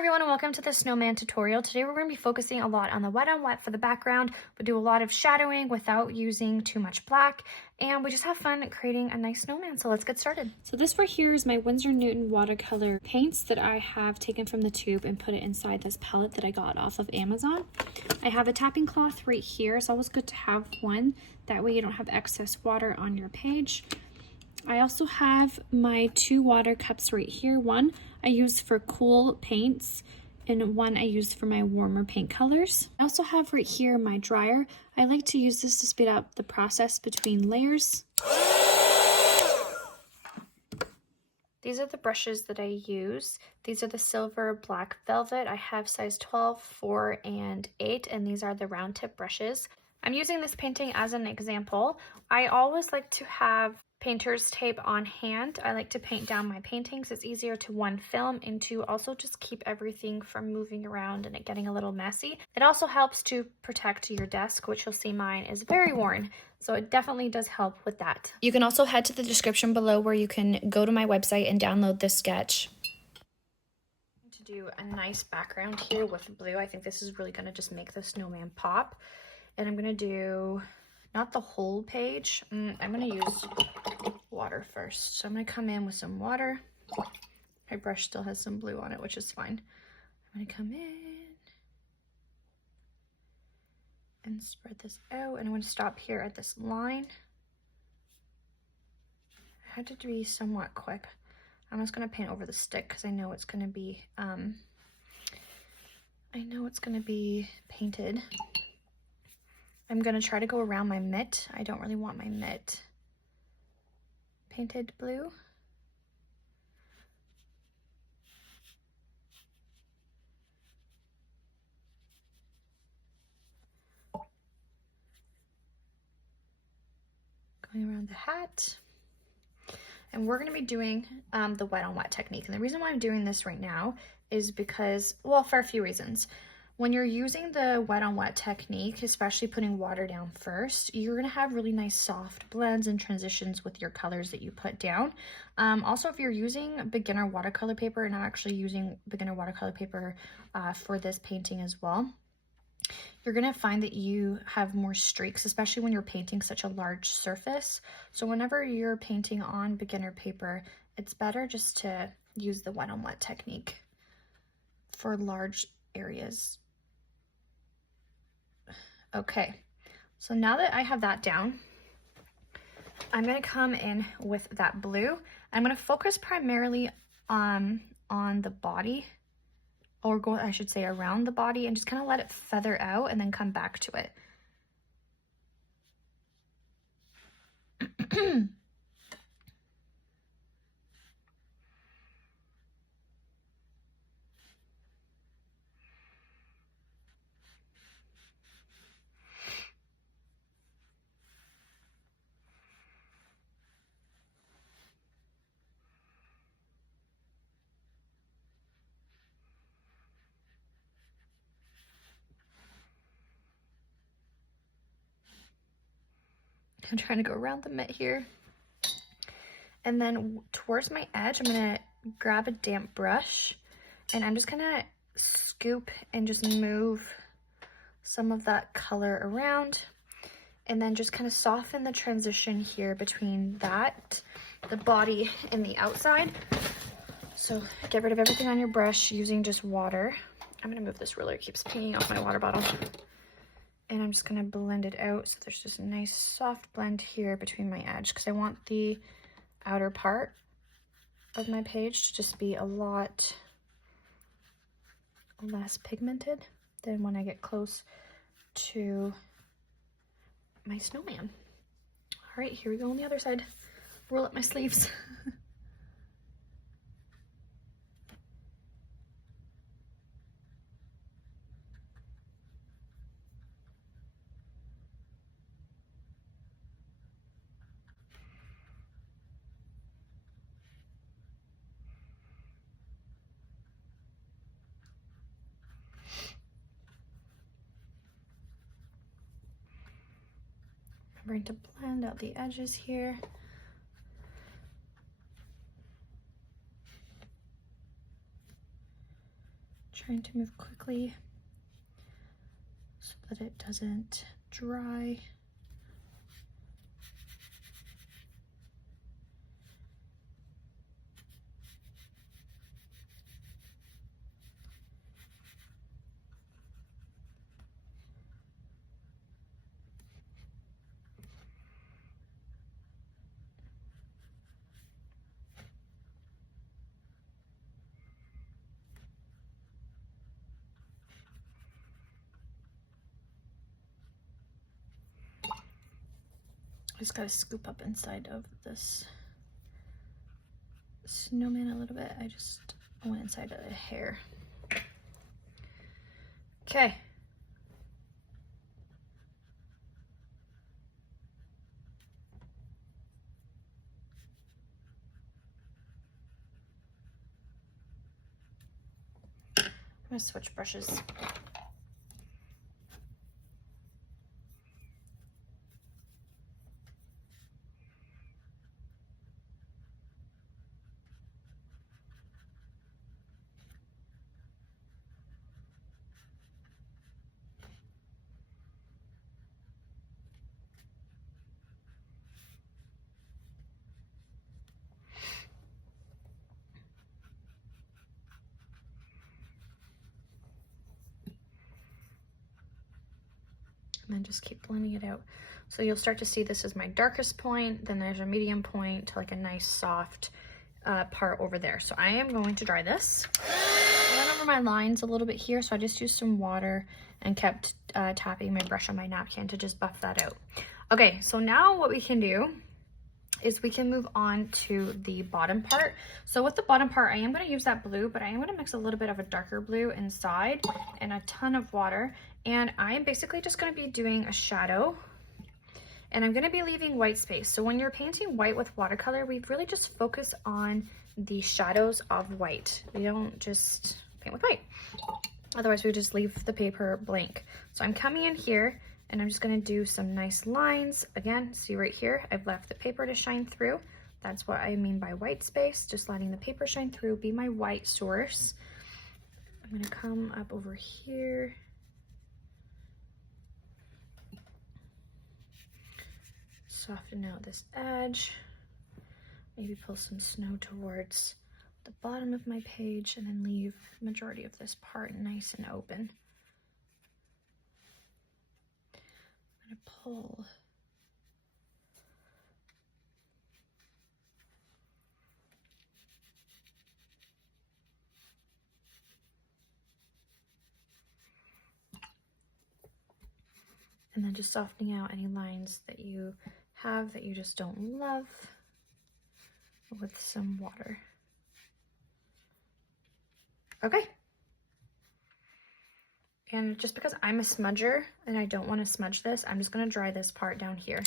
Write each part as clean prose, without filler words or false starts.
everyone, and welcome to the Snowman tutorial. Today we're going to be focusing a lot on the wet on wet for the background. We do a lot of shadowing without using too much black, and we just have fun creating a nice snowman. So let's get started. So this right here is my Winsor watercolor paints that I have taken from the tube and put it inside this palette that I got off of Amazon. I have a tapping cloth right here. It's always good to have one. That way you don't have excess water on your page. I also have my two water cups right here. One I use for cool paints and one I use for my warmer paint colors. I also have right here my dryer. I like to use this to speed up the process between layers. These are the brushes that I use. These are the silver black velvet. I have size 12, 4, and 8, and these are the round tip brushes. I'm using this painting as an example. I always like to have painter's tape on hand. I like to paint down my paintings. It's easier to one, film, and to also just keep everything from moving around and it getting a little messy. It also helps to protect your desk, which you'll see mine is very worn. So it definitely does help with that. You can also head to the description below where you can go to my website and download this sketch. To do a nice background here with blue. I think this is really going to just make the snowman pop. And I'm going to do not the whole page. I'm going to use water first. So I'm going to come in with some water. My brush still has some blue on it, which is fine. I'm going to come in and spread this out. And I'm going to stop here at this line. I had to be somewhat quick. I'm just going to paint over the stick because I know it's going to be, painted. I'm going to try to go around my mitt. I don't really want my mitt painted blue. Going around the hat. And we're going to be doing the wet on wet technique. And the reason why I'm doing this right now is because, well, for a few reasons. When you're using the wet on wet technique, especially putting water down first, you're going to have really nice soft blends and transitions with your colors that you put down. Also, if you're using beginner watercolor paper, and I'm actually using beginner watercolor paper for this painting as well, you're going to find that you have more streaks, especially when you're painting such a large surface. So whenever you're painting on beginner paper, it's better just to use the wet on wet technique for large areas. Okay, so now that I have that down, I'm going to come in with that blue. I'm going to focus primarily on the body, or I should say around the body, and just kind of let it feather out and then come back to it. I'm trying to go around the mitt here. And then towards my edge, I'm going to grab a damp brush and I'm just going to scoop and just move some of that color around. And then just kind of soften the transition here between that, the body, and the outside. So get rid of everything on your brush using just water. I'm going to move this ruler, it keeps pinging off my water bottle. And I'm just going to blend it out so there's just a nice soft blend here between my edge, because I want the outer part of my page to just be a lot less pigmented than when I get close to my snowman. All right, here we go on the other side. Roll up my sleeves. Remembering to blend out the edges here. Trying to move quickly so that it doesn't dry. I just gotta scoop up inside of this snowman a little bit. I just went inside of the hair. Okay. I'm gonna switch brushes. And then just keep blending it out. So you'll start to see this is my darkest point, then there's a medium point to like a nice soft part over there. So I am going to dry this. I went over my lines a little bit here, so I just used some water and kept tapping my brush on my napkin to just buff that out. Okay, so now what we can do is we can move on to the bottom part. So with the bottom part, I am going to use that blue, but I am going to mix a little bit of a darker blue inside and a ton of water. And I am basically just going to be doing a shadow, and I'm going to be leaving white space. So when you're painting white with watercolor, we really just focus on the shadows of white. We don't just paint with white. Otherwise, we just leave the paper blank. So I'm coming in here and I'm just going to do some nice lines. Again, see right here, I've left the paper to shine through. That's what I mean by white space, just letting the paper shine through, be my white source. I'm going to come up over here. Soften out this edge, maybe pull some snow towards the bottom of my page, and then leave the majority of this part nice and open. I'm going to pull and then just softening out any lines that you have that you just don't love with some water. Okay. And just because I'm a smudger and I don't want to smudge this, I'm just going to dry this part down here.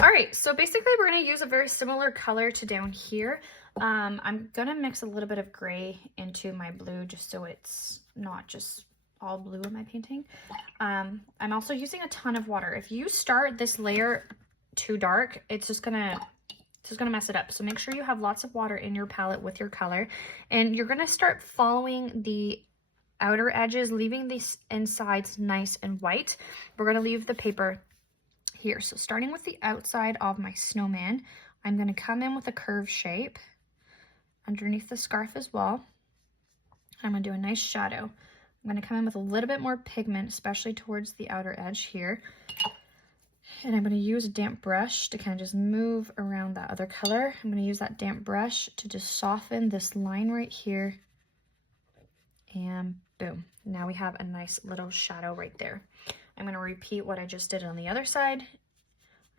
Alright, so basically we're going to use a very similar color to down here. I'm going to mix a little bit of gray into my blue just so it's not just all blue in my painting. I'm also using a ton of water. If you start this layer too dark, it's just gonna mess it up. So make sure you have lots of water in your palette with your color, and you're gonna start following the outer edges, leaving these insides nice and white. We're gonna leave the paper here. So starting with the outside of my snowman, I'm gonna come in with a curved shape underneath the scarf as well. I'm gonna do a nice shadow. I'm going to come in with a little bit more pigment, especially towards the outer edge here. And I'm going to use a damp brush to kind of just move around that other color. I'm going to use that damp brush to just soften this line right here. And boom. Now we have a nice little shadow right there. I'm going to repeat what I just did on the other side.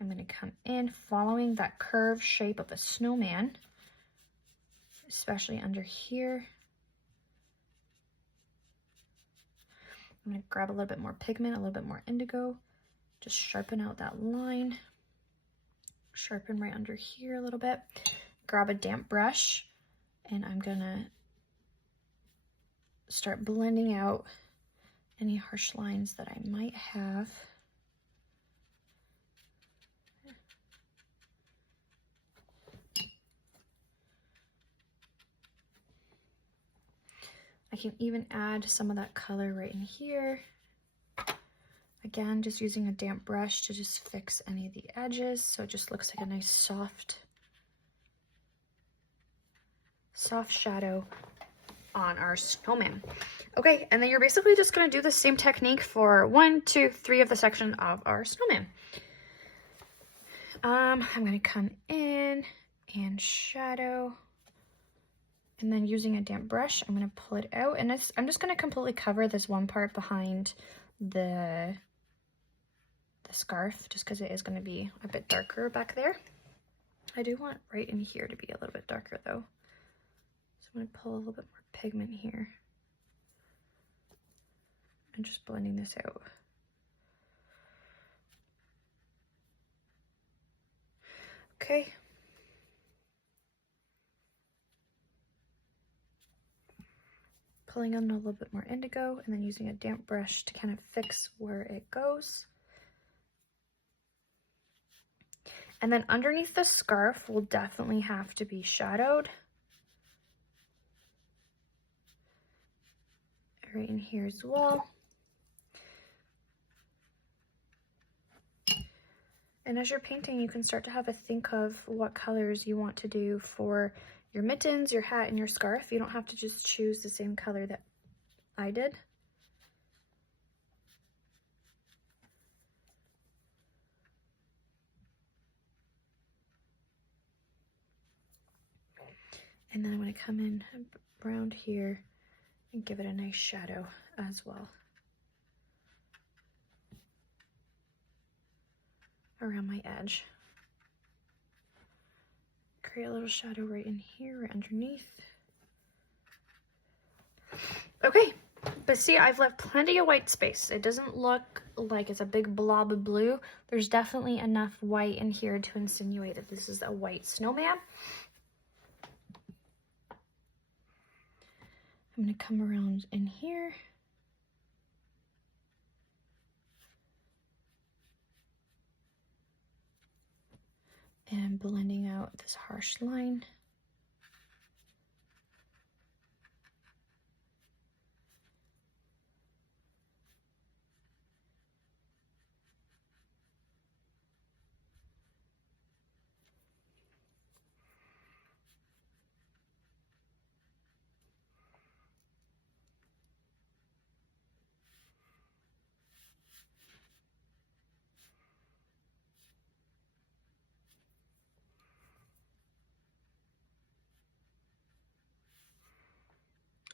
I'm going to come in following that curved shape of a snowman, especially under here. I'm going to grab a little bit more pigment, a little bit more indigo, just sharpen out that line, sharpen right under here a little bit, grab a damp brush, and I'm going to start blending out any harsh lines that I might have. I can even add some of that color right in here. Again, just using a damp brush to just fix any of the edges so it just looks like a nice soft shadow on our snowman. Okay, and then you're basically just gonna do the same technique for 1, 2, 3 of the section of our snowman. I'm gonna come in and shadow, and then using a damp brush, I'm gonna pull it out, and I'm just gonna completely cover this one part behind the scarf, just because it is gonna be a bit darker back there. I do want right in here to be a little bit darker though. So I'm gonna pull a little bit more pigment here. And just blending this out. Okay. Pulling in a little bit more indigo and then using a damp brush to kind of fix where it goes. And then underneath the scarf will definitely have to be shadowed. Right in here as well. And as you're painting, you can start to have a think of what colors you want to do for your mittens, your hat, and your scarf. You don't have to just choose the same color that I did. And then I'm going to come in around here and give it a nice shadow as well. Around my edge. Create a little shadow right in here, right underneath. Okay, but see, I've left plenty of white space. It doesn't look like it's a big blob of blue. There's definitely enough white in here to insinuate that this is a white snowman. I'm going to come around in here. And blending out this harsh line.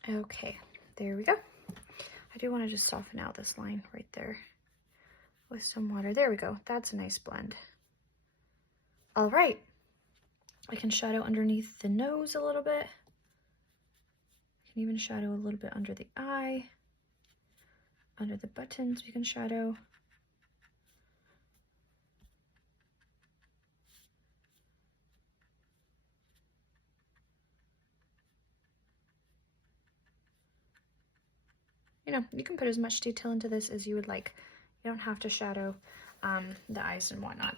Okay, there we go. I do want to just soften out this line right there with some water. There we go. That's a nice blend. All right. I can shadow underneath the nose a little bit. I can even shadow a little bit under the eye. Under the buttons we can shadow. You know, you can put as much detail into this as you would like. You don't have to shadow the eyes and whatnot.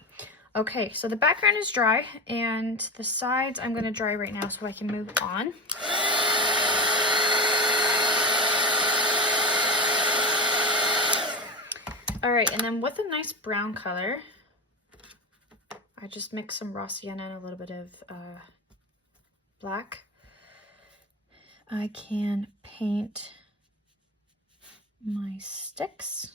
Okay, so the background is dry, and the sides I'm going to dry right now so I can move on. All right, and then with a nice brown color, I just mix some raw sienna and a little bit of black. I can paint my sticks.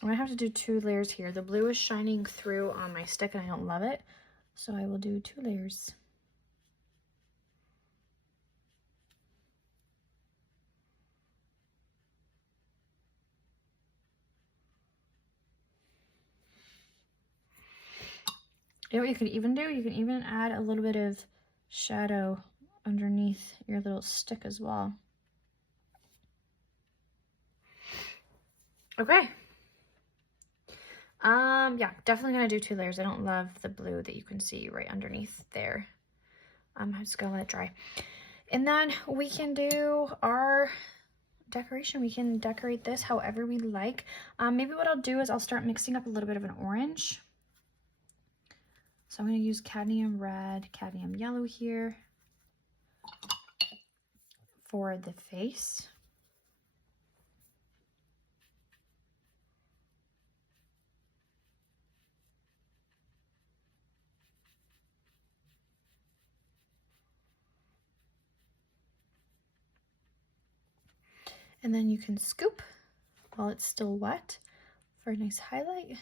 I'm gonna have to do 2 layers here. The blue is shining through on my stick and I don't love it, so I will do 2 layers. You know what you could even do? You can even add a little bit of shadow underneath your little stick as well. Okay. Yeah, definitely gonna do 2 layers. I don't love the blue that you can see right underneath there. I'm just gonna let it dry. And then we can do our decoration. We can decorate this however we like. Maybe what I'll do is I'll start mixing up a little bit of an orange. So I'm gonna use cadmium red, cadmium yellow here for the face. And then you can scoop while it's still wet for a nice highlight.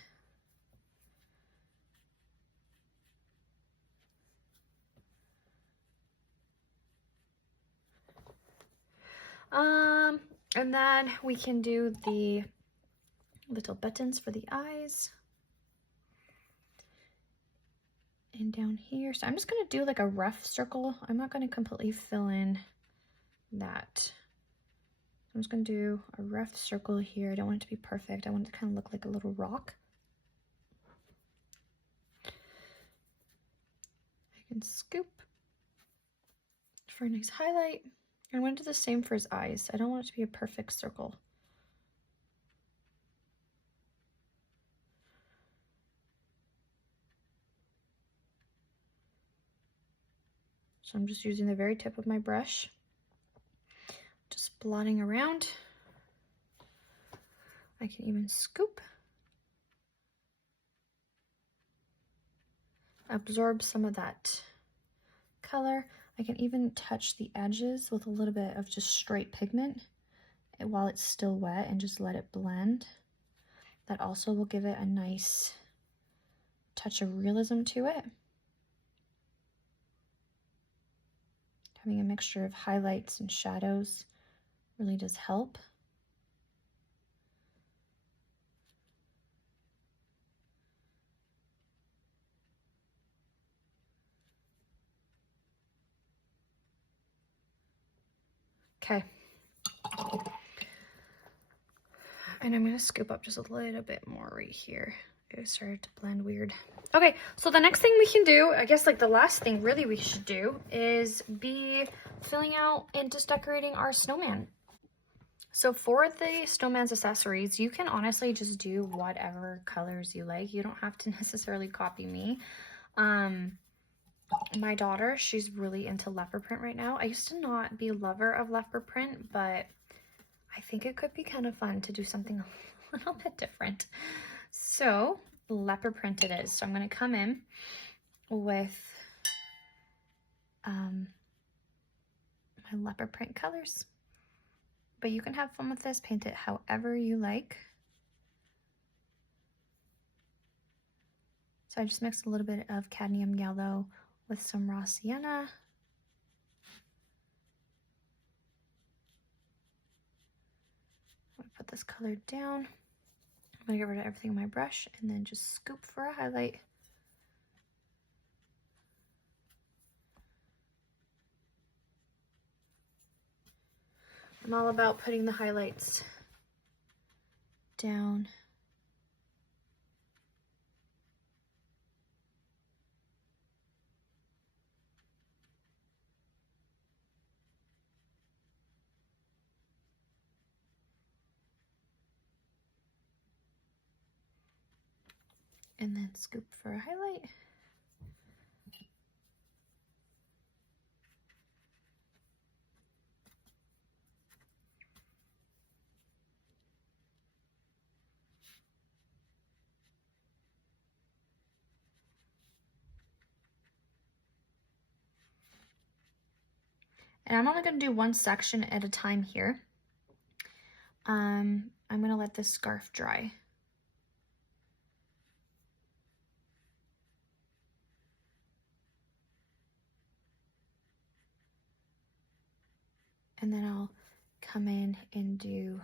And then we can do the little buttons for the eyes. And down here, so I'm just gonna do like a rough circle. I'm not gonna completely fill in that. I'm just gonna do a rough circle here. I don't want it to be perfect. I want it to kind of look like a little rock. I can scoop for a nice highlight. And I want to do the same for his eyes. I don't want it to be a perfect circle. So I'm just using the very tip of my brush, just blotting around. I can even scoop, absorb some of that color. I can even touch the edges with a little bit of just straight pigment while it's still wet and just let it blend. That also will give it a nice touch of realism to it. Having a mixture of highlights and shadows really does help. Okay. And I'm gonna scoop up just a little bit more right here. It started to blend weird. Okay, so the next thing we can do, I guess like the last thing really we should do, is be filling out and just decorating our snowman. So for the snowman's accessories, you can honestly just do whatever colors you like. You don't have to necessarily copy me. My daughter, she's really into leopard print right now. I used to not be a lover of leopard print, but I think it could be kind of fun to do something a little bit different. So leopard print it is. So I'm going to come in with my leopard print colors. But you can have fun with this, paint it however you like. So I just mixed a little bit of cadmium yellow with some raw sienna. I'm gonna put this color down. I'm gonna get rid of everything on my brush and then just scoop for a highlight. I'm all about putting the highlights down. And then scoop for a highlight. And I'm only going to do one section at a time here. I'm going to let this scarf dry. And then I'll come in and do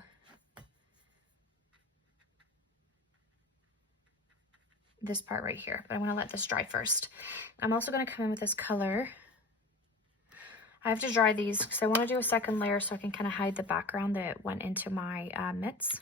this part right here, but I'm gonna let this dry first. I'm also gonna come in with this color. I have to dry these because I want to do a second layer so I can kind of hide the background that went into my mitts.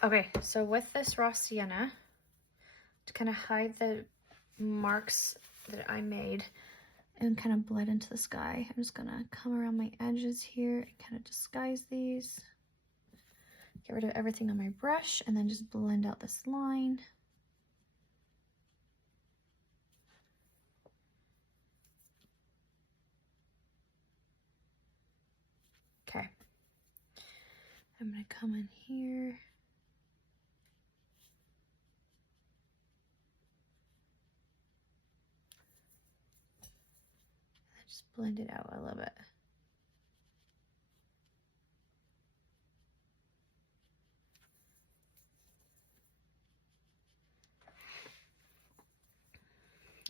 Okay, so with this raw sienna, to kind of hide the marks that I made and kind of blend into the sky, I'm just gonna come around my edges here and kind of disguise these. Get rid of everything on my brush and then just blend out this line. Okay. I'm gonna come in here. Just blend it out a little bit.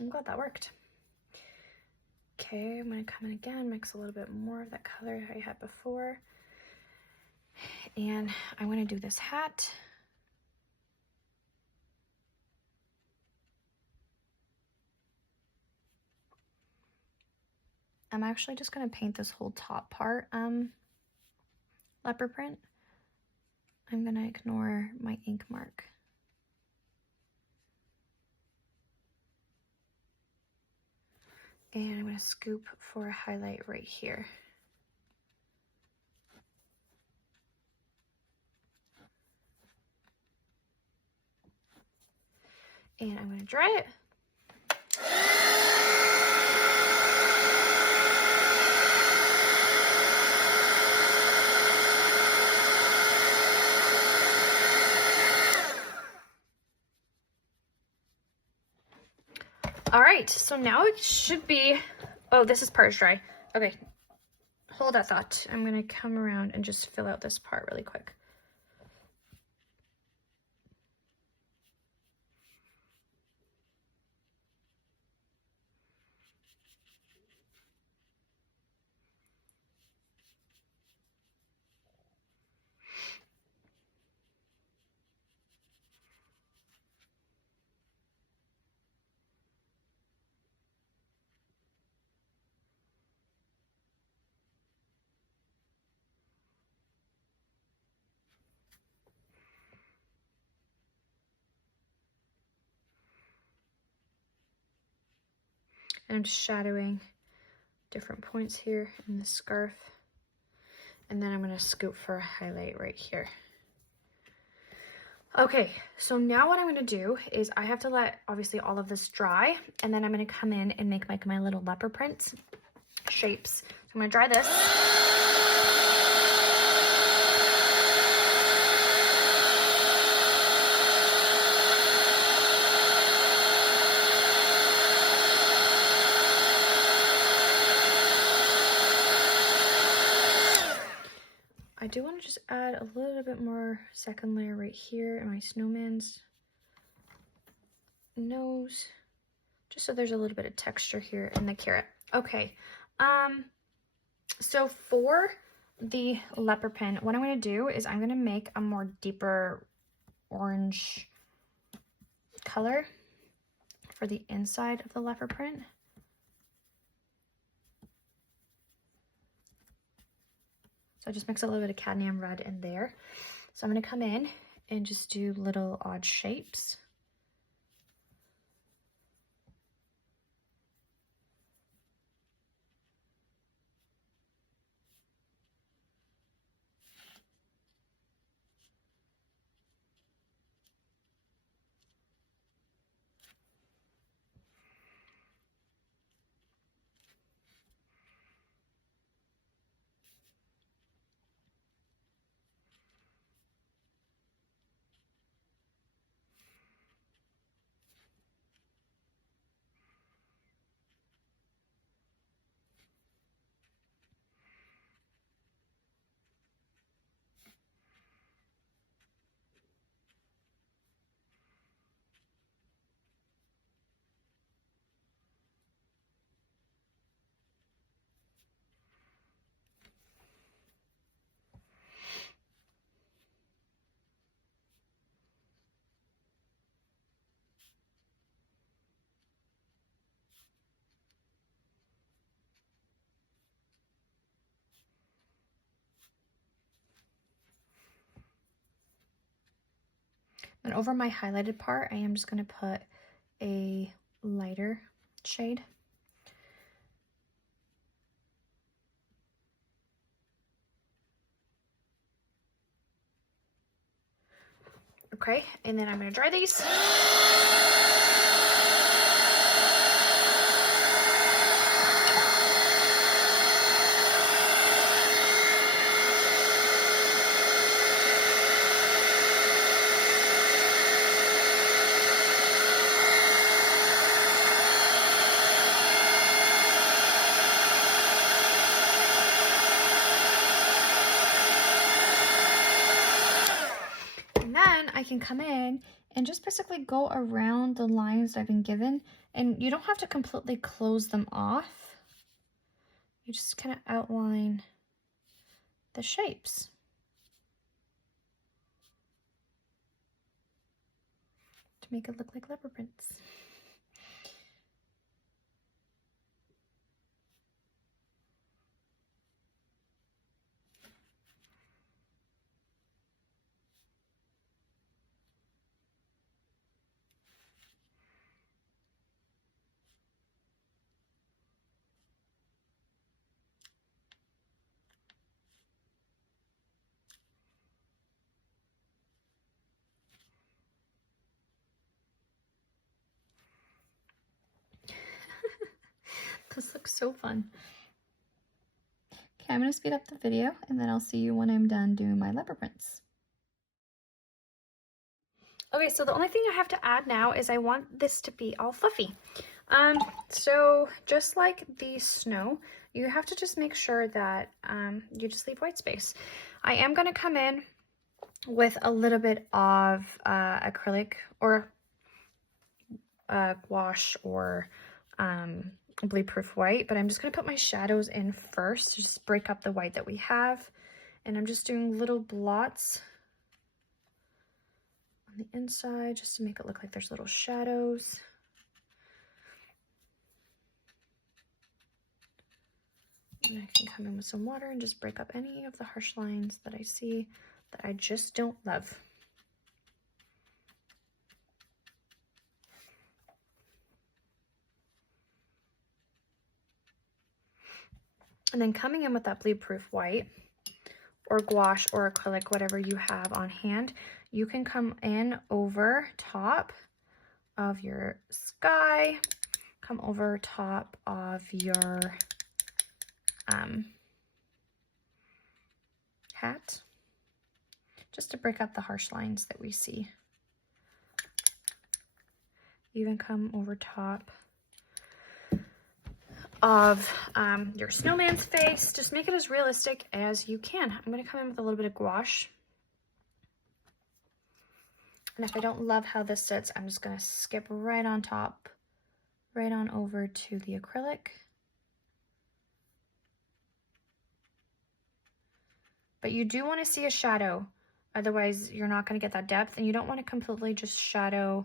I'm glad that worked. Okay, I'm gonna come in again, mix a little bit more of that color I had before. And I wanna do this hat. I'm actually just gonna paint this whole top part leopard print. I'm gonna ignore my ink mark. And I'm gonna scoop for a highlight right here. And I'm gonna dry it. All right, so now it should be, oh, this is part dry. Okay, hold that thought. I'm gonna come around and just fill out this part really quick. And I'm just shadowing different points here in the scarf. And then I'm gonna scoop for a highlight right here. Okay, so now what I'm gonna do is I have to let, obviously, all of this dry, and then I'm gonna come in and make like my little leopard print shapes. So I'm gonna dry this. I do want to just add a little bit more second layer right here in my snowman's nose, just so there's a little bit of texture here in the carrot. Okay, so for the leopard print, what I'm going to do is I'm going to make a more deeper orange color for the inside of the leopard print. So just mix a little bit of cadmium red in there. So I'm going to come in and just do little odd shapes. And over my highlighted part, I am just going to put a lighter shade. Okay, and then I'm going to dry these. I can come in and just basically go around the lines I've been given, and you don't have to completely close them off. You just kind of outline the shapes to make it look like leopard prints. This looks so fun. Okay, I'm going to speed up the video and then I'll see you when I'm done doing my leopard prints. Okay, so the only thing I have to add now is I want this to be all fluffy. So just like the snow, you have to just make sure that you just leave white space. I am going to come in with a little bit of acrylic or gouache or bleed-proof white, but I'm just going to put my shadows in first to just break up the white that we have. And I'm just doing little blots on the inside just to make it look like there's little shadows. And I can come in with some water and just break up any of the harsh lines that I see that I just don't love. And then coming in with that bleed-proof white or gouache or acrylic, whatever you have on hand, you can come in over top of your sky, come over top of your hat, just to break up the harsh lines that we see. Even come over top of your snowman's face. Just make it as realistic as you can. I'm going to come in with a little bit of gouache. And if I don't love how this sits, I'm just going to skip right on top, right on over to the acrylic. But you do want to see a shadow, otherwise you're not going to get that depth, and you don't want to completely just shadow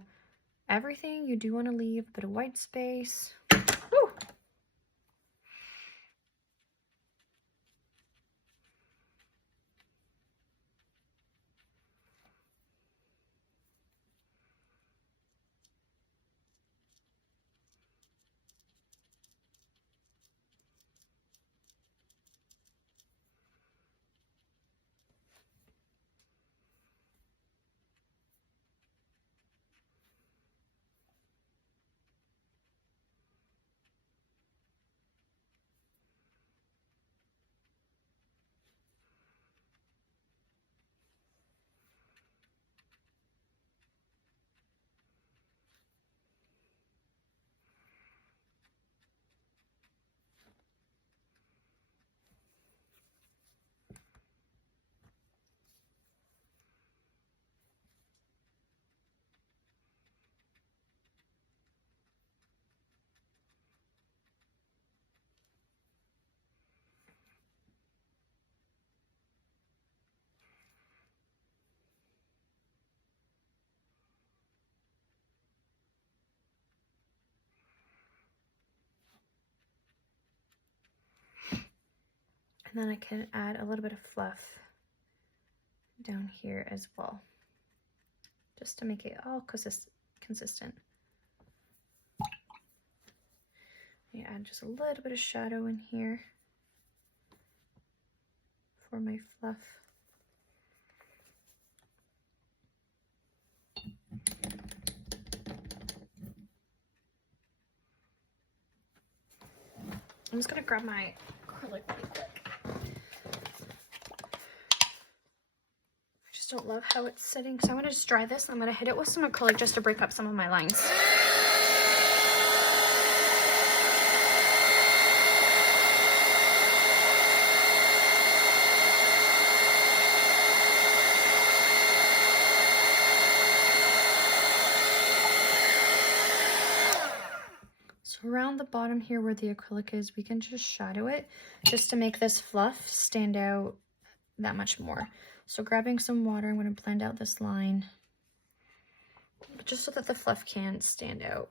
everything. You do want to leave a bit of white space. Woo! And then I can add a little bit of fluff down here as well. just to make it all consistent. I add just a little bit of shadow in here for my fluff. I'm just gonna grab my acrylic really quick. I just don't love how it's sitting, so I'm gonna just dry this and I'm gonna hit it with some acrylic just to break up some of my lines. Around the bottom here where the acrylic is, we can just shadow it just to make this fluff stand out that much more. So grabbing some water, I'm going to blend out this line just so that the fluff can stand out.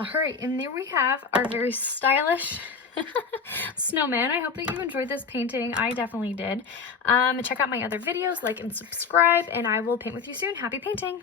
Alright, and there we have our very stylish snowman. I hope that you enjoyed this painting. I definitely did. Check out my other videos, like and subscribe, and I will paint with you soon. Happy painting!